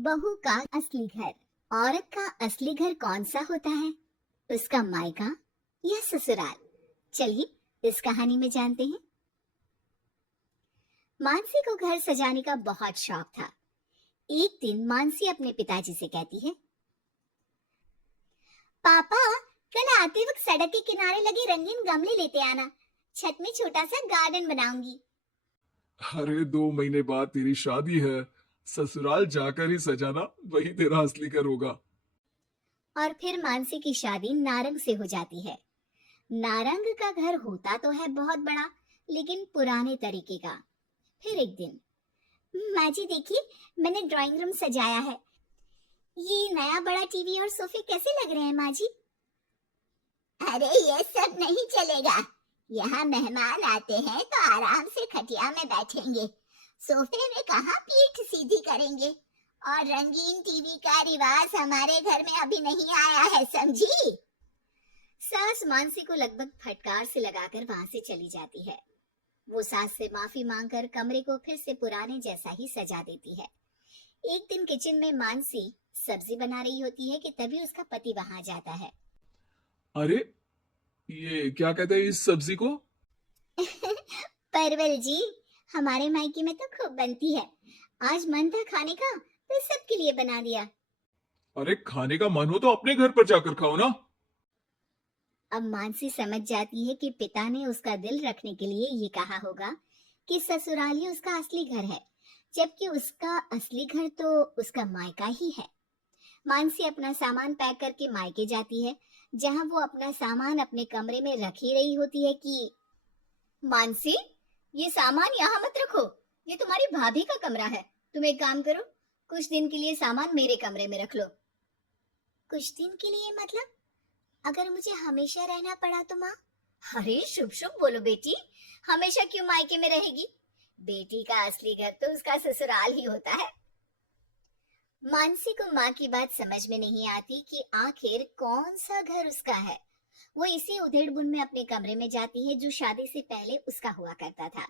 बहू का असली घर। औरत का असली घर कौन सा होता है? उसका मायका या ससुराल? चलिए इस कहानी में जानते हैं। मानसी को घर सजाने का बहुत शौक था। एक दिन मानसी अपने पिताजी से कहती है, पापा, कल आते वक्त सड़क के किनारे लगे रंगीन गमले लेते आना। छत में छोटा सा गार्डन बनाऊंगी। अरे 2 महीने बाद तेरी शादी है। ससुराल जाकर ही सजाना, वही तेरा असली घर होगा। और फिर मानसी की शादी नारंग से हो जाती है। नारंग का घर होता तो है बहुत बड़ा, लेकिन पुराने तरीके का। फिर एक दिन, माँ जी देखिए, मैंने ड्राइंग रूम सजाया है। ये नया बड़ा टीवी और सोफे कैसे लग रहे हैं माँ जी? अरे ये सब नहीं चलेगा। यहाँ मेहमान आते हैं तो आराम से खटिया में बैठेंगे। सोफे में कहाँ पीठ सीधी करेंगे। और रंगीन टीवी का रिवाज हमारे घर में अभी नहीं आया है, समझी? सास मानसी को लगभग फटकार से लगाकर वहां से चली जाती है। वो सास से माफी मांगकर कमरे को फिर से पुराने जैसा ही सजा देती है। एक दिन किचन में मानसी सब्जी बना रही होती है कि तभी उसका पति वहां जाता है। अरे ये क्या कहते हैं इस सब्जी को? परवल जी, हमारे मायके में तो खूब बनती है। आज मन था खाने का तो सबके लिए बना दिया। अरे खाने का मन हो तो अपने घर पर जाकर खाओ ना। अब मानसी समझ जाती है कि पिता ने उसका दिल रखने के लिए ये कहा होगा कि ससुराल ही उसका असली घर है, जबकि उसका असली घर तो उसका मायका ही है। मानसी अपना सामान पैक करके मायके जाती है, जहां वो अपना सामान अपने कमरे में रख ही रही होती है कि मानसी, ये सामान यहाँ मत रखो। ये तुम्हारी भाभी का कमरा है। तुम एक काम करो, कुछ दिन के लिए सामान मेरे कमरे में रख लो। कुछ दिन के लिए मतलब? अगर मुझे हमेशा रहना पड़ा तो माँ? अरे शुभ शुभ बोलो बेटी। हमेशा क्यों मायके में रहेगी? बेटी का असली घर तो उसका ससुराल ही होता है। मानसी को माँ की बात समझ में नहीं आती कि आखिर कौन सा घर उसका है। वो इसी उधेड़-बुन में अपने कमरे में जाती है जो शादी से पहले उसका हुआ करता था।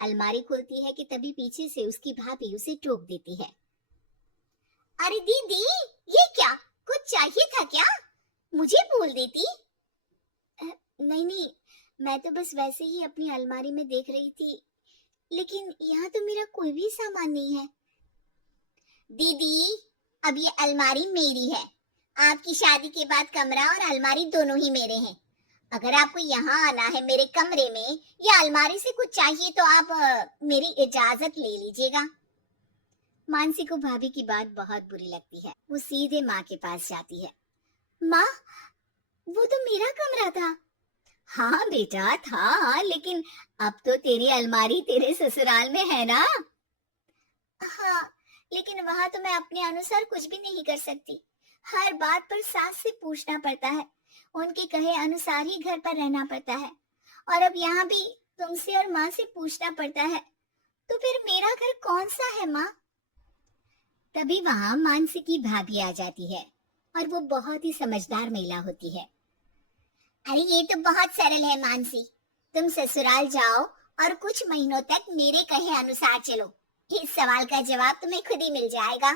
अलमारी खोलती है कि तभी पीछे से उसकी भाभी उसे टोक देती है। अरे दीदी, ये क्या? कुछ चाहिए था क्या? मुझे बोल देती। नहीं नहीं, मैं तो बस वैसे ही अपनी अलमारी में देख रही थी, लेकिन यहाँ तो मेरा कोई भी सामान नहीं है। दीदी, अब ये अलमारी मेरी है। आपकी शादी के बाद कमरा और अलमारी दोनों ही मेरे हैं। अगर आपको यहाँ आना है मेरे कमरे में या अलमारी से कुछ चाहिए तो आप मेरी इजाजत ले लीजिएगा। मानसी को भाभी की बात बहुत बुरी लगती है। वो सीधे माँ के पास जाती है। माँ, वो तो मेरा कमरा था। हाँ बेटा था, लेकिन अब तो तेरी अलमारी तेरे ससुराल में है ना। हाँ, लेकिन वहां तो मैं अपने अनुसार कुछ भी नहीं कर सकती। हर बात पर सास से पूछना पड़ता है। उनके कहे अनुसार ही घर पर रहना पड़ता है। और अब यहाँ भी तुमसे और माँ से पूछना पड़ता है। तो फिर मेरा घर कौन सा है माँ? तभी वहां मानसी की भाभी आ जाती है और वो बहुत ही समझदार महिला होती है। अरे ये तो बहुत सरल है मानसी। तुम ससुराल जाओ और कुछ महीनों तक मेरे कहे अनुसार चलो। इस सवाल का जवाब तुम्हें खुद ही मिल जाएगा।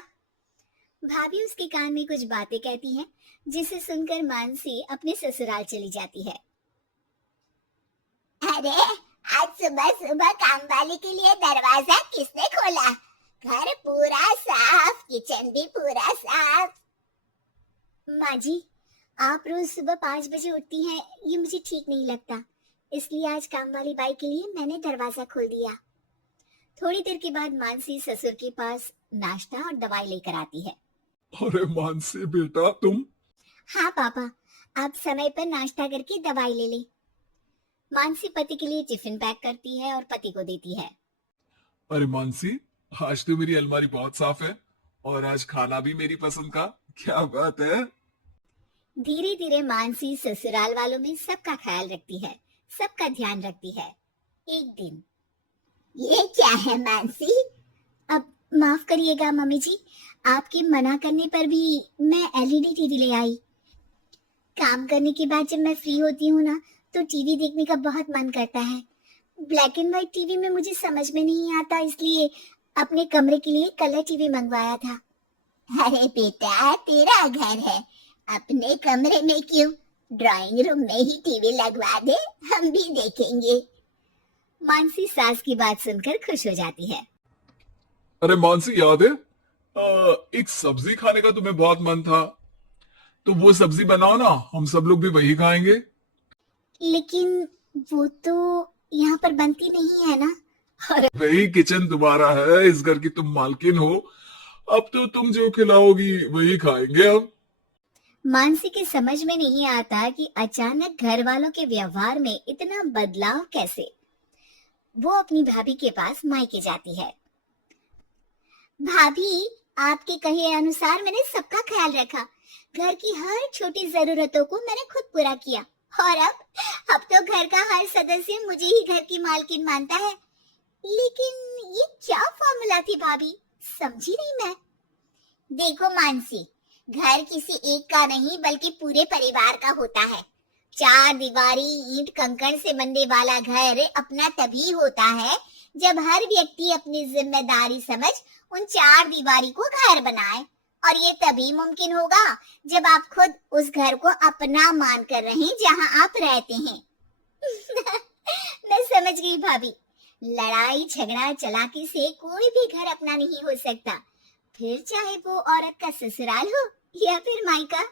भाभी उसके कान में कुछ बातें कहती हैं, जिसे सुनकर मानसी अपने ससुराल चली जाती है। अरे आज सुबह सुबह काम वाली के लिए दरवाजा किसने खोला? घर पूरा साफ, किचन भी पूरा साफ। माँ जी, आप रोज सुबह 5 बजे उठती हैं, ये मुझे ठीक नहीं लगता। इसलिए आज काम वाली बाई के लिए मैंने दरवाजा खोल दिया। थोड़ी देर के बाद मानसी ससुर के पास नाश्ता और दवाई लेकर आती है। अरे मानसी बेटा तुम। हाँ पापा, आप समय पर नाश्ता करके दवाई ले लें। मानसी पति के लिए टिफिन पैक करती है और पति को देती है। अरे मानसी, आज तो मेरी अलमारी बहुत साफ है और आज खाना भी मेरी पसंद का। क्या बात है। धीरे धीरे मानसी ससुराल वालों में सबका ख्याल रखती है, सबका ध्यान रखती है। एक दिन, ये क्या है मानसी? अब माफ करिएगा मम्मी जी, आपके मना करने पर भी मैं एलईडी टीवी ले आई। काम करने के बाद जब मैं फ्री होती हूँ ना, तो टीवी देखने का बहुत मन करता है। ब्लैक एंड व्हाइट टीवी में मुझे समझ में नहीं आता, इसलिए अपने कमरे के लिए कलर टीवी मंगवाया था। अरे बेटा, तेरा घर है, अपने कमरे में क्यों? ड्राइंग रूम में ही टीवी लगवा दे, हम भी देखेंगे। मानसी सास की बात सुनकर खुश हो जाती है। अरे मानसी, याद है एक सब्जी खाने का तुम्हें बहुत मन था, तो वो सब्जी बनाओ ना, हम सब लोग भी वही खाएंगे। लेकिन वो तो यहाँ पर बनती नहीं है ना। और वही किचन तुम्हारा है, इस घर की तुम मालकिन हो, अब तो तुम जो खिलाओगी वही खाएंगे हम। मानसी की समझ में नहीं आता कि अचानक घर वालों के व्यवहार में इतना बदलाव कैसे। वो अपनी भाभी के पास मायके जाती है। भाभी, आपके कहे अनुसार मैंने सबका ख्याल रखा, घर की हर छोटी जरूरतों को मैंने खुद पूरा किया, और अब तो घर का हर सदस्य मुझे ही घर की मालकिन मानता है। लेकिन ये क्या फॉर्मूला थी भाभी, समझी नहीं मैं। देखो मानसी, घर किसी एक का नहीं बल्कि पूरे परिवार का होता है। चार दीवारी ईंट कंकड़ से बनने वाला घर अपना तभी होता है जब हर व्यक्ति अपनी जिम्मेदारी समझ उन चार दीवारी को घर बनाए, और ये तभी मुमकिन होगा जब आप खुद उस घर को अपना मान कर रहें जहां आप रहते हैं। मैं समझ गई भाभी, लड़ाई झगड़ा चालाकी से कोई भी घर अपना नहीं हो सकता, फिर चाहे वो औरत का ससुराल हो या फिर मायका।